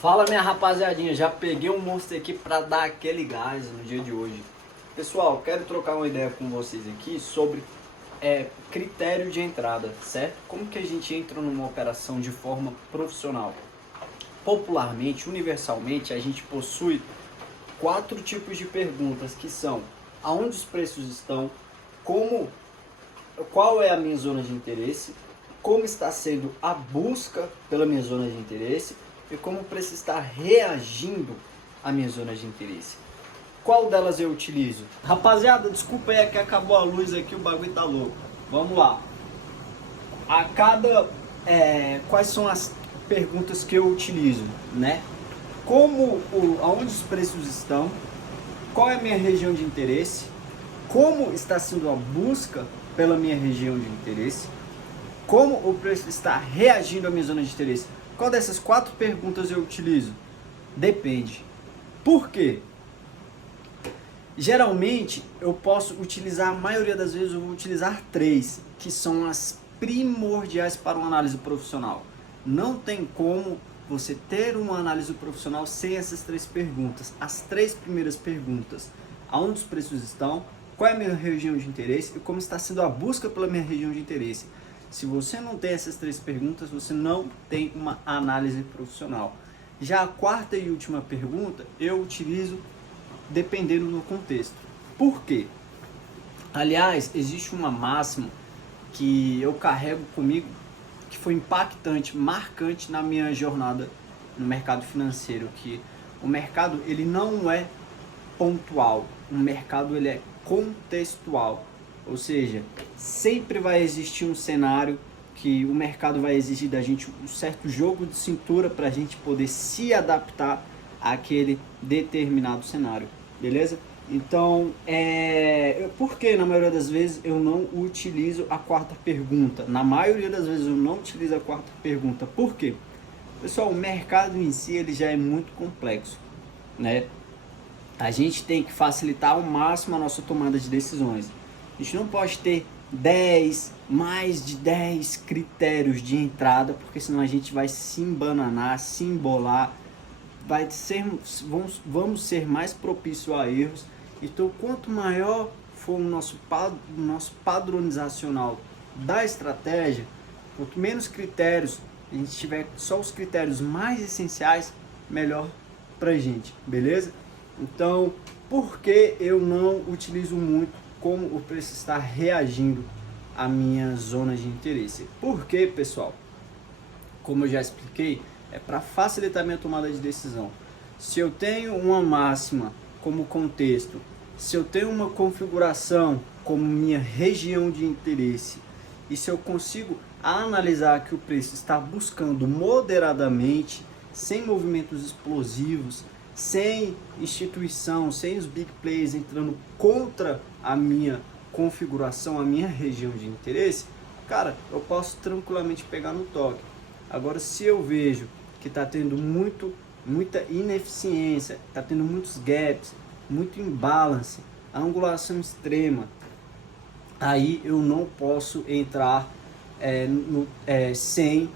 Fala, minha rapaziadinha, já peguei um monstro aqui para dar aquele gás no dia de hoje. Pessoal, quero trocar uma ideia com vocês aqui sobre critério de entrada, certo? Como que a gente entra numa operação de forma profissional? Popularmente, universalmente, a gente possui 4 tipos de perguntas que são: aonde os preços estão, qual é a minha zona de interesse, como está sendo a busca pela minha zona de interesse e como o preço está reagindo à minha zona de interesse. Qual delas eu utilizo? Rapaziada, desculpa aí que acabou a luz aqui, o bagulho tá louco. Vamos lá. Quais são as perguntas que eu utilizo, né? Aonde os preços estão, qual é a minha região de interesse, como está sendo a busca pela minha região de interesse, como o preço está reagindo à minha zona de interesse. Qual dessas 4 perguntas eu utilizo? Depende. Por quê? Geralmente eu posso utilizar, a maioria das vezes eu vou utilizar 3, que são as primordiais para uma análise profissional. Não tem como você ter uma análise profissional sem essas 3 perguntas. As 3 primeiras perguntas: aonde os preços estão, qual é a minha região de interesse e como está sendo a busca pela minha região de interesse. Se você não tem essas 3 perguntas, você não tem uma análise profissional. Já a 4ª e última pergunta eu utilizo dependendo do contexto. Por quê? Aliás, existe uma máxima que eu carrego comigo, que foi impactante, marcante na minha jornada no mercado financeiro, que o mercado ele não é pontual, o mercado ele é contextual. Ou seja, sempre vai existir um cenário que o mercado vai exigir da gente um certo jogo de cintura para a gente poder se adaptar àquele determinado cenário, beleza? Então, por que na maioria das vezes eu não utilizo a 4ª pergunta? Na maioria das vezes eu não utilizo a 4ª pergunta. Por quê? Pessoal, o mercado em si ele já é muito complexo, né? A gente tem que facilitar ao máximo a nossa tomada de decisões. A gente não pode ter mais de 10 critérios de entrada, porque senão a gente vai se embananar, se embolar, vamos ser mais propícios a erros. Então, quanto maior for o nosso padronizacional da estratégia, quanto menos critérios a gente tiver, só os critérios mais essenciais, melhor pra gente, beleza? Então, por que eu não utilizo muito como o preço está reagindo à minha zona de interesse? Porque, pessoal, como eu já expliquei, é para facilitar minha tomada de decisão. Se eu tenho uma máxima como contexto, se eu tenho uma configuração como minha região de interesse, e se eu consigo analisar que o preço está buscando moderadamente, sem movimentos explosivos, sem instituição, sem os big players entrando contra a minha configuração, a minha região de interesse, cara, eu posso tranquilamente pegar no toque. Agora, se eu vejo que está tendo muita ineficiência, está tendo muitos gaps, muito imbalance, angulação extrema, aí eu não posso entrar sem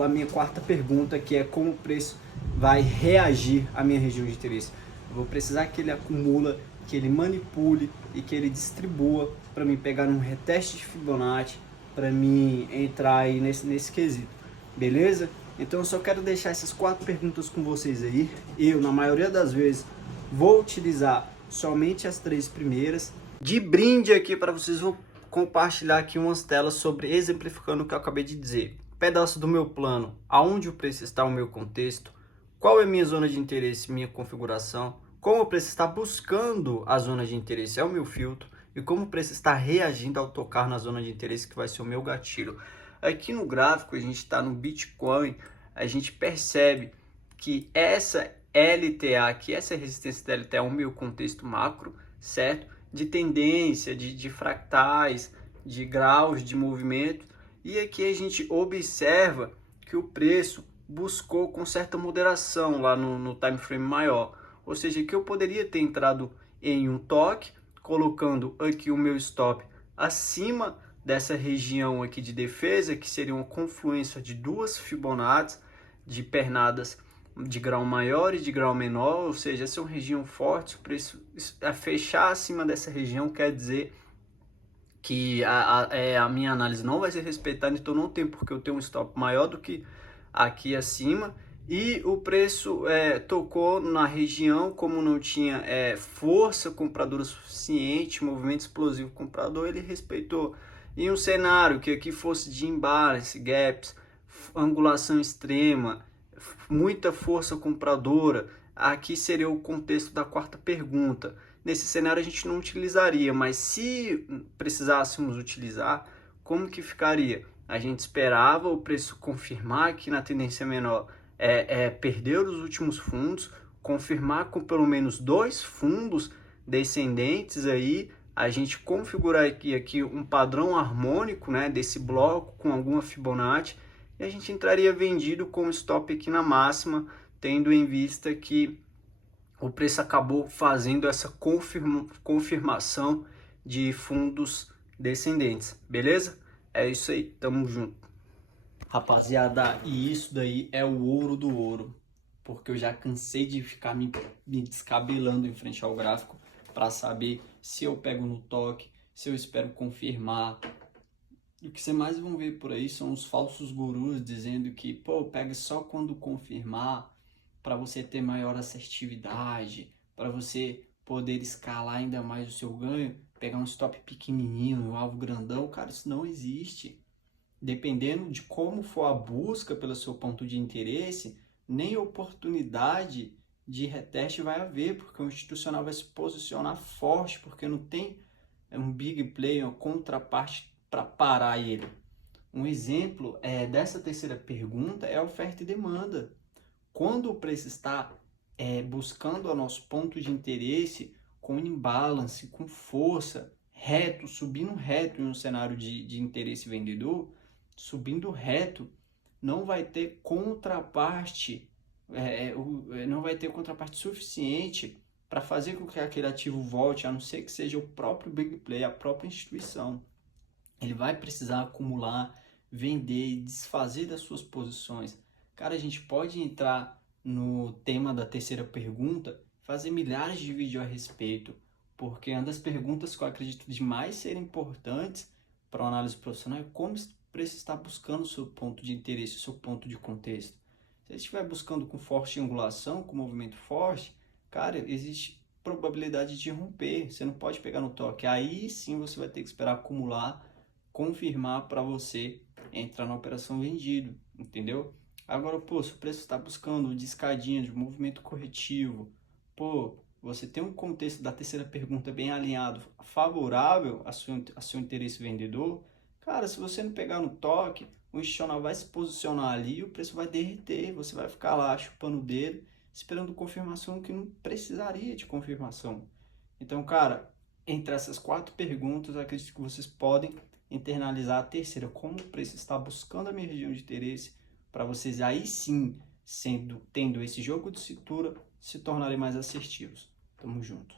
a minha 4ª pergunta, que é como o preço vai reagir à minha região de interesse. Eu vou precisar que ele acumula, que ele manipule e que ele distribua para mim pegar um reteste de Fibonacci, para mim entrar aí nesse quesito, beleza? Então eu só quero deixar essas 4 perguntas com vocês aí. Eu, na maioria das vezes, vou utilizar somente as 3 primeiras. De brinde aqui para vocês, vou compartilhar aqui umas telas sobre exemplificando o que eu acabei de dizer. Pedaço do meu plano, aonde o preço está, o meu contexto, qual é a minha zona de interesse, minha configuração, como o preço está buscando a zona de interesse, é o meu filtro, e como o preço está reagindo ao tocar na zona de interesse, que vai ser o meu gatilho. Aqui no gráfico, a gente está no Bitcoin, a gente percebe que essa LTA aqui, essa resistência da LTA é o meu contexto macro, certo? De tendência, de fractais, de graus de movimento. E aqui a gente observa que o preço buscou com certa moderação lá no time frame maior. Ou seja, que eu poderia ter entrado em um toque, colocando aqui o meu stop acima dessa região aqui de defesa, que seria uma confluência de 2 Fibonacci de pernadas de grau maior e de grau menor, ou seja, essa é uma região forte, o preço a fechar acima dessa região quer dizer que a minha análise não vai ser respeitada, então não tem porque eu ter um stop maior do que aqui acima. E o preço tocou na região, como não tinha força compradora suficiente, movimento explosivo comprador, ele respeitou. Em um cenário que aqui fosse de imbalance, gaps, angulação extrema, muita força compradora, aqui seria o contexto da quarta pergunta. Nesse cenário a gente não utilizaria, mas se precisássemos utilizar, como que ficaria? A gente esperava o preço confirmar aqui na tendência menor perder os últimos fundos, confirmar com pelo menos 2 fundos descendentes aí, a gente configurar aqui um padrão harmônico, né, desse bloco com alguma Fibonacci, e a gente entraria vendido com stop aqui na máxima, tendo em vista que o preço acabou fazendo essa confirmação de fundos descendentes, beleza? É isso aí, tamo junto. Rapaziada, e isso daí é o ouro do ouro, porque eu já cansei de ficar me descabelando em frente ao gráfico para saber se eu pego no toque, se eu espero confirmar. E o que vocês mais vão ver por aí são os falsos gurus dizendo que, pô, pega só quando confirmar para você ter maior assertividade, para você poder escalar ainda mais o seu ganho, pegar um stop pequenininho, um alvo grandão. Cara, isso não existe. Dependendo de como for a busca pelo seu ponto de interesse, nem oportunidade de reteste vai haver, porque o institucional vai se posicionar forte, porque não tem um big play, uma contraparte para parar ele. Um exemplo dessa terceira pergunta é a oferta e demanda. Quando o preço está buscando o nosso ponto de interesse com imbalance, com força, reto, subindo reto em um cenário de interesse vendedor, subindo reto, não vai ter contraparte, não vai ter contraparte suficiente para fazer com que aquele ativo volte, a não ser que seja o próprio big play, a própria instituição. Ele vai precisar acumular, vender e desfazer das suas posições. Cara, a gente pode entrar no tema da terceira pergunta, fazer milhares de vídeos a respeito, porque uma das perguntas que eu acredito demais serem importantes para uma análise profissional é como o preço está buscando o seu ponto de interesse, o seu ponto de contexto. Se ele estiver buscando com forte angulação, com movimento forte, cara, existe probabilidade de romper. Você não pode pegar no toque. Aí sim você vai ter que esperar acumular, confirmar para você entrar na operação vendido, entendeu? Agora, pô, se o preço está buscando de escadinha, de movimento corretivo, pô, você tem um contexto da terceira pergunta bem alinhado, favorável a seu interesse vendedor, cara, se você não pegar no toque, o institucional vai se posicionar ali e o preço vai derreter, você vai ficar lá chupando o dedo, esperando confirmação que não precisaria de confirmação. Então, cara, entre essas 4 perguntas, eu acredito que vocês podem internalizar a terceira, como o preço está buscando a minha região de interesse, para vocês aí sim, tendo esse jogo de cintura, se tornarem mais assertivos. Tamo junto.